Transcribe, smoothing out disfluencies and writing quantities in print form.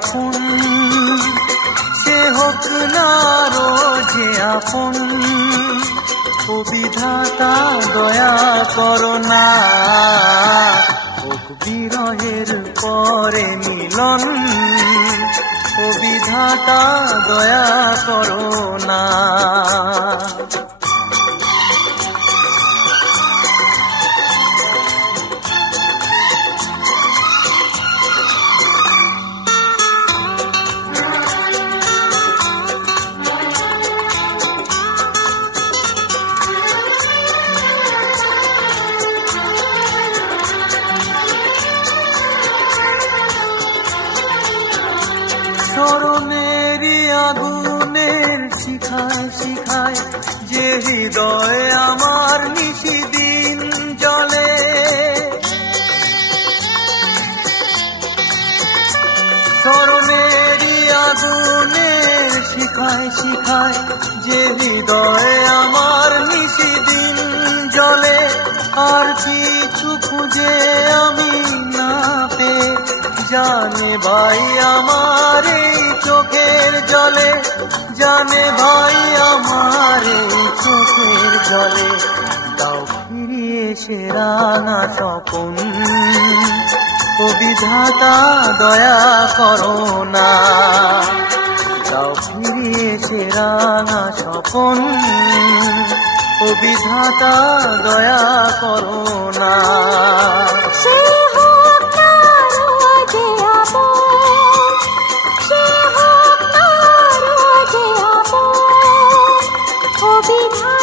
আপন, সে হোক না রোজে আপন। ও বিধাতা দয়া করো না, হোক বিরহের পরে মিলন। ও বিধাতা দয়া করো না। স্মরণেরই আগুনের শিখায় শিখায় যে হৃদয় আমার নিশিদিন জ্বলে। স্মরণেরই আগুনের শিখায় শিখায় যে হৃদয় আমার নিশিদিন জ্বলে। আর কিছু খুঁজে আমি না পেয়ে জানে ভাই আমার এই চোখের জলে, জানে ভাই আমার এই চোখের জলে। দাও ফিরিয়ে সে রাঙা স্বপন, ও বিধাতা দয়া করো না। দাও ফিরিয়ে সে রাঙা স্বপন, ও বিধাতা দয়া করো না। বিধাতা